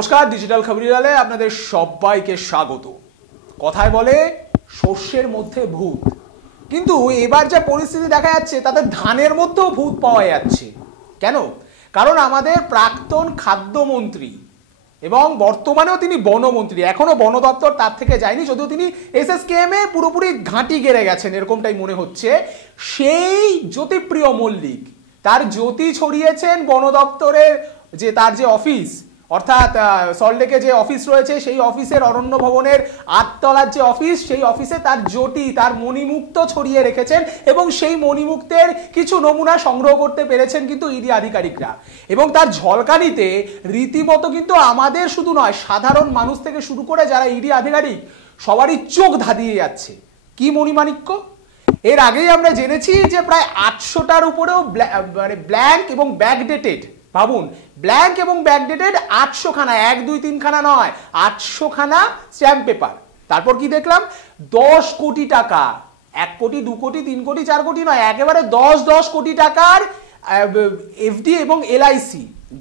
নমস্কার, ডিজিটাল খবরিলালে আপনাদের সবাইকে স্বাগত। কথায় বলে শস্যের মধ্যে ভূত, কিন্তু এবার যে পরিস্থিতি দেখা যাচ্ছে তাতে ধানের মধ্যেও ভূত পাওয়া যাচ্ছে। কেন? কারণ আমাদের প্রাক্তন খাদ্যমন্ত্রী এবং বর্তমানেও তিনি বনমন্ত্রী, এখনো বন দপ্তর তার থেকে যায়নি, যদিও তিনি SSKM এ পুরোপুরি ঘাঁটি গেড়ে গেছেন এরকমটাই মনে হচ্ছে। সেই জ্যোতিপ্রিয় মল্লিক তার জ্যোতি ছড়িয়েছেন বন দপ্তরের যে তার যে অফিস, অর্থাৎ সল্টলেকে যে অফিস রয়েছে সেই অফিসের অরণ্য ভবনের ৮ তলার যে অফিস, সেই অফিসে তার জ্যোতি, তার মণিমুক্ত ছড়িয়ে রেখেছেন এবং সেই মণিমুক্তের কিছু নমুনা সংগ্রহ করতে পেরেছেন কিন্তু ইডি আধিকারিকরা। এবং তার ঝলকানিতে রীতিমতো কিন্তু আমাদের শুধু নয়, সাধারণ মানুষ থেকে শুরু করে যারা ইডি আধিকারিক সবারই চোখ ধাঁধিয়ে যাচ্ছে। কি মণিমাণিক্য! এর আগেই আমরা জেনেছি যে প্রায় ৮০০টার উপরেও ব্ল্যাঙ্ক এবং ব্যাকডেটেড, ভাবুন, ব্ল্যাঙ্ক এবং ব্যাকডেটেড ৮০০ খানা, ১, ২, ৩ খানা নয়, ৮০০ খানা স্ট্যাম্প পেপার। তারপর কি দেখলাম? ১০ কোটি টাকা, ১ কোটি, ২ কোটি, ৩ কোটি, ৪ কোটি নয়, একেবারে ১০ কোটি টাকার এফডি এবং LIC।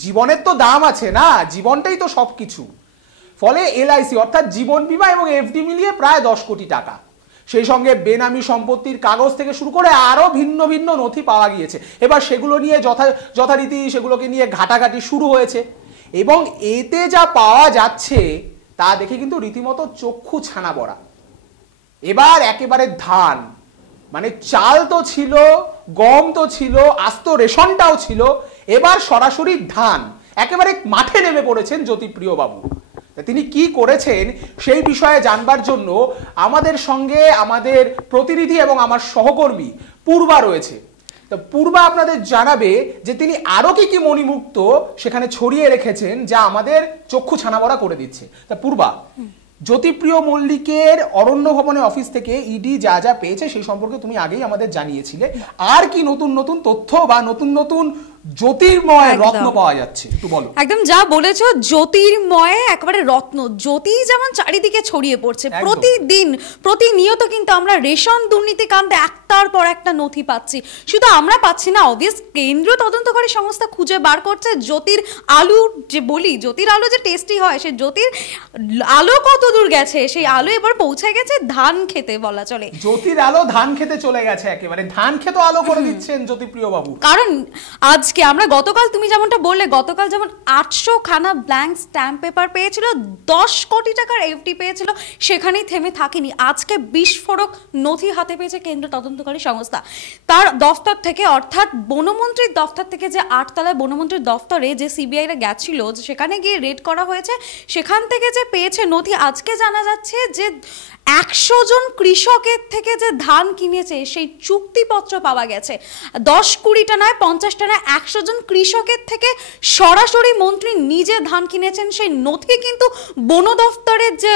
জীবনের তো দাম আছে না, জীবনটাই তো সব কিছু। ফলে LIC অর্থাৎ জীবন বীমা এবং এফডি মিলিয়ে প্রায় ১০ কোটি টাকা। সেই সঙ্গে বেনামি সম্পত্তির কাগজ থেকে শুরু করে আরো ভিন্ন ভিন্ন নথি পাওয়া গিয়েছে। এবার সেগুলো নিয়ে যথারীতি সেগুলোকে নিয়ে ঘাটাঘাটি শুরু হয়েছে এবং এতে যা পাওয়া যাচ্ছে তা দেখে কিন্তু রীতিমতো চক্ষু ছানা বড়া। এবার একেবারে ধান, মানে চাল তো ছিল, গম তো ছিল, আস্ত রেশনটাও ছিল, এবার সরাসরি ধান। একেবারে মাঠে নেমে পড়েছেন জ্যোতিপ্রিয় বাবু। তিনি কি করেছেন সেই বিষয়ে জানবার জন্য আমাদের সঙ্গে আমাদের প্রতিনিধি এবং আমার সহকর্মী পূর্বা রয়েছে। তো পূর্বা আপনাদের জানাবে যে তিনি আরো কি কি মণিমুক্ত সেখানে ছড়িয়ে রেখেছেন যা আমাদের চক্ষু ছানাবড়া করে দিচ্ছে। তা পূর্বা, জ্যোতিপ্রিয় মল্লিকের অরণ্য ভবনের অফিস থেকে ইডি যা যা পেয়েছে সেই সম্পর্কে তুমি আগেই আমাদের জানিয়েছিলে, আর কি নতুন নতুন তথ্য বা নতুন নতুন জ্যোতির্ময় রত্ন পাওয়া যাচ্ছে একটু বলো। একদম যা বলেছো, জ্যোতির্ময় একেবারে রত্ন, জ্যোতি যেমন চারিদিকে ছড়িয়ে পড়ছে প্রতিদিন প্রতিনিয়ত, কিন্তু আমরা রেশন দুর্নীতি কাণ্ডে একটার পর একটা নথি পাচ্ছি। শুধু আমরা পাচ্ছি না, অবভিয়াস কেন্দ্রীয় তদন্তকারী সংস্থা খুঁজে বার করছে জ্যোতির আলু, যে বলি জ্যোতির আলু যে টেস্টি হয়, সেই জ্যোতির আলো কত দূর গেছে, সেই আলো এবার পৌঁছে গেছে ধান খেতে বলা চলে। জ্যোতির আলো ধান খেতে চলে গেছে, একেবারে ধান খেতে আলো করে দিচ্ছেন জ্যোতিপ্রিয় বাবু। কারণ আজকে আমরা গতকাল তুমি যেমনটা বললে, গতকাল যেমন ৮০০ খানা ব্ল্যাঙ্ক স্ট্যাম্প পেপার পেয়েছিল, ১০ কোটি টাকার এফডি পেয়েছিল, সেখানেই থেমে থাকেনি। আজকে বিস্ফোরক নথি হাতে পেয়েছে কেন্দ্র তদন্তকারী সংস্থা তার দফতর থেকে, অর্থাৎ বনমন্ত্রীর দফতর থেকে। যে ৮ তলায় বনমন্ত্রীর দফতরে যে সিবিআইরা গেছিল, সেখানে গিয়ে রেড করা হয়েছে, সেখান থেকে যে পেয়েছে নথি, আজকে জানা যাচ্ছে যে ১০০ জন কৃষকের থেকে যে ধান কিনেছে সেই চুক্তিপত্র পাওয়া গেছে। ১০-২০টা নয়, ৫০টা নয়, ১০০ জন কৃষকের থেকে সরাসরি মন্ত্রী নিজে ধান কিনেছেন। সেই নথি কিন্তু বন দফতরের যে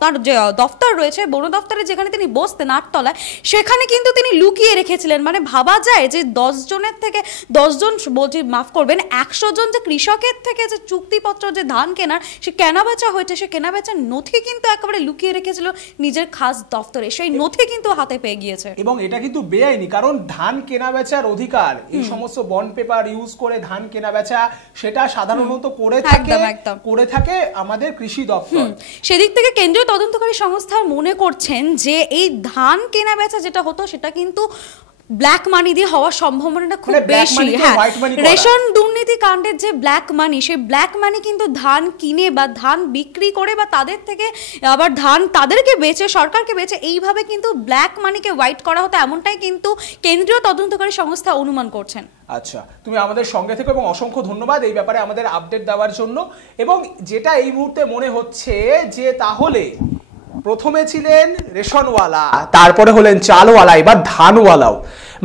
তার যে দফতর রয়েছে, বন দফতরে যেখানে তিনি বসতেন ৮ তলায়, সেখানে কিন্তু তিনি লুকিয়ে রেখেছিলেন। মানে ভাবা যায় যে ১০ জনের থেকে ১০ জন, বলছি মাফ করবেন, ১০০ জন যে কৃষকের থেকে যে চুক্তিপত্র যে ধান কেনার, সে কেনাবেচা হয়েছে, সে কেনাবেচার নথি কিন্তু একেবারে লুকিয়ে রেখেছিল নিজের খাস দফতরে। সেই নথি কিন্তু হাতে পেয়ে গিয়েছে। এবং এটা কিন্তু বেআইনি, কারণ ধান কেনাবেচার অধিকার, এই সমস্ত বন্ড পেপার ইউজ করে ধান কেনাবেচা, সেটা সাধারণত করে থাকে আমাদের কৃষি দপ্তর। সেদিক থেকে কেন্দ্রীয় তদন্তকারী সংস্থা মনে করছেন যে এই ধান কেনাবেচা যেটা হতো সেটা কিন্তু ব্ল্যাক মানি দিয়ে হওয়ার সম্ভাবনাটা খুব বেশি। হ্যাঁ, রেশন দুর্নীতি কাণ্ডের যে ব্ল্যাক মানি, সেই ব্ল্যাক মানি কিন্তু ধান কিনে বা ধান বিক্রি করে বা তাদের থেকে আবার ধান তাদেরকে বেচে, সরকারকে বেচে, এইভাবে কিন্তু ব্ল্যাক মানিকে হোয়াইট করা হতো, এমনটাই কিন্তু কেন্দ্রীয় তদন্তকারী সংস্থা অনুমান করছেন। আচ্ছা, তুমি আমাদের সঙ্গে থেকে এবং অসংখ্য ধন্যবাদ এই ব্যাপারে আমাদের আপডেট দেওয়ার জন্য। এবং যেটা এই মুহূর্তে মনে হচ্ছে যে তাহলে প্রথমে ছিলেন রেশনওয়ালা, তারপরে হলেন চালওয়ালা, এবার ধানওয়ালাও।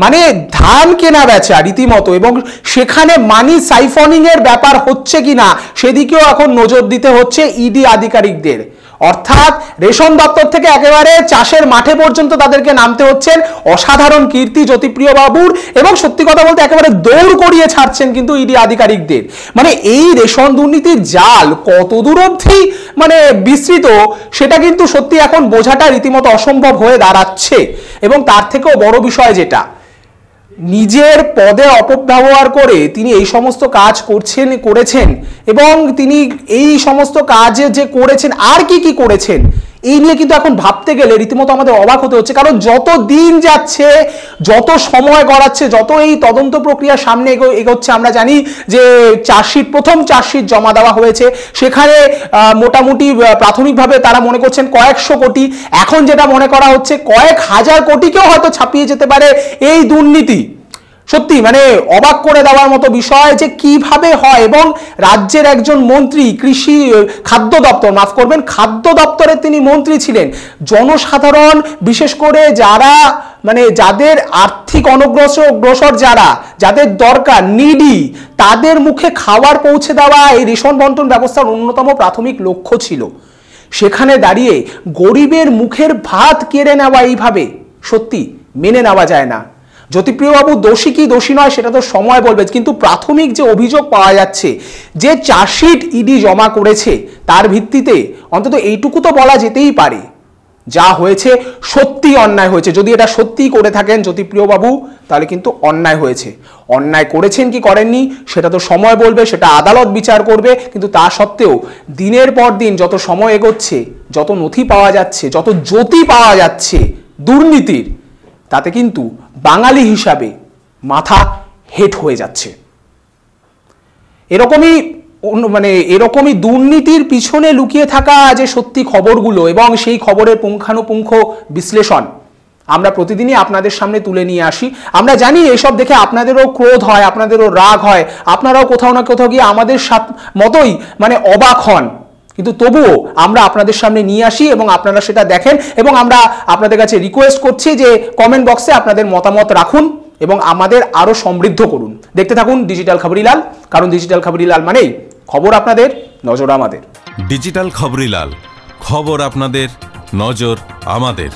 মানে ধান কেনা বেচা রীতিমতো, এবং সেখানে মানি সাইফনিং এর ব্যাপার হচ্ছে কিনা সেদিকেও এখন নজর দিতে হচ্ছে ইডি আধিকারিকদের। অর্থাৎ রেশন দপ্তর থেকে একেবারে চাষের মাঠে পর্যন্ত তাদেরকে নামতে হচ্ছেন। অসাধারণ কীর্তি জ্যোতিপ্রিয় বাবুর, এবং সত্যি কথা বলতে একেবারে দৌড় করিয়ে ছাড়ছেন কিন্তু ইডি আধিকারিকদের। মানে এই রেশন দুর্নীতির জাল কত দূর অবধি মানে বিস্তৃত, সেটা কিন্তু সত্যি এখন বোঝাটা রীতিমতো অসম্ভব হয়ে দাঁড়াচ্ছে। এবং তার থেকেও বড় বিষয় যেটা, নিজের পদে অপব্যবহার করে তিনি এই সমস্ত কাজ করেছেন এবং তিনি এই সমস্ত কাজে যে করেছেন আর কি করেছেন এই নিয়ে কিন্তু এখন ভাবতে গেলে রীতিমতো আমাদের অবাক হতে হচ্ছে। কারণ যত দিন যাচ্ছে, যত সময় গড়াচ্ছে, যত এই তদন্ত প্রক্রিয়া সামনে এগোচ্ছে, আমরা জানি যে প্রথম চার্জশিট জমা দেওয়া হয়েছে, সেখানে মোটামুটি প্রাথমিকভাবে তারা মনে করছেন কয়েকশো কোটি, এখন যেটা মনে করা হচ্ছে কয়েক হাজার কোটিকেও হয়তো ছাপিয়ে যেতে পারে এই দুর্নীতি। সত্যি মানে অবাক করে দেওয়ার মতো বিষয় যে কিভাবে হয়। এবং রাজ্যের একজন মন্ত্রী, খাদ্য দপ্তরে তিনি মন্ত্রী ছিলেন। জনসাধারণ, বিশেষ করে যারা মানে যাদের আর্থিক অনগ্রসর, যাদের দরকার, নিডি, তাদের মুখে খাবার পৌঁছে দেওয়া এই রেশন বন্টন ব্যবস্থার অন্যতম প্রাথমিক লক্ষ্য ছিল। সেখানে দাঁড়িয়ে গরিবের মুখের ভাত কেড়ে নেওয়া এইভাবে সত্যি মেনে নেওয়া যায় না। জ্যোতিপ্রিয়বাবু দোষী কি দোষী নয় সেটা তো সময় বলবে, কিন্তু প্রাথমিক যে অভিযোগ পাওয়া যাচ্ছে, যে চার্জশিট ইডি জমা করেছে, তার ভিত্তিতে অন্তত এইটুকু তো বলা যেতেই পারে যা হয়েছে সত্যি অন্যায় হয়েছে। যদি এটা সত্যি করে থাকেন জ্যোতিপ্রিয়বাবু, তাহলে কিন্তু অন্যায় হয়েছে। অন্যায় করেছেন কি করেননি সেটা তো সময় বলবে, সেটা আদালত বিচার করবে। কিন্তু তা সত্ত্বেও দিনের পর দিন যত সময় এগোচ্ছে, যত নথি পাওয়া যাচ্ছে, যত জ্যোতি পাওয়া যাচ্ছে দুর্নীতির, তাতে কিন্তু বাঙালি হিসাবে মাথা হেট হয়ে যাচ্ছে। এরকমই দুর্নীতির পিছনে লুকিয়ে থাকা যে সত্যি খবরগুলো এবং সেই খবরের পুঙ্খানুপুঙ্খ বিশ্লেষণ আমরা প্রতিদিনই আপনাদের সামনে তুলে নিয়ে আসি। আমরা জানি এসব দেখে আপনাদেরও ক্রোধ হয়, আপনাদেরও রাগ হয়, আপনারাও কোথাও না কোথাও গিয়ে আমাদের মতোই মানে অবাক হন, কিন্তু তবুও আমরা আপনাদের সামনে নিয়ে আসি এবং আপনারা সেটা দেখেন। এবং আমরা আপনাদের কাছে রিকোয়েস্ট করছি যে কমেন্ট বক্সে আপনাদের মতামত রাখুন এবং আমাদের আরো সমৃদ্ধ করুন। দেখতে থাকুন ডিজিটাল খবরিলাল, কারণ ডিজিটাল খবরিলাল মানেই খবর আপনাদের, নজর আমাদের। ডিজিটাল খবরিলাল, খবর আপনাদের, নজর আমাদের।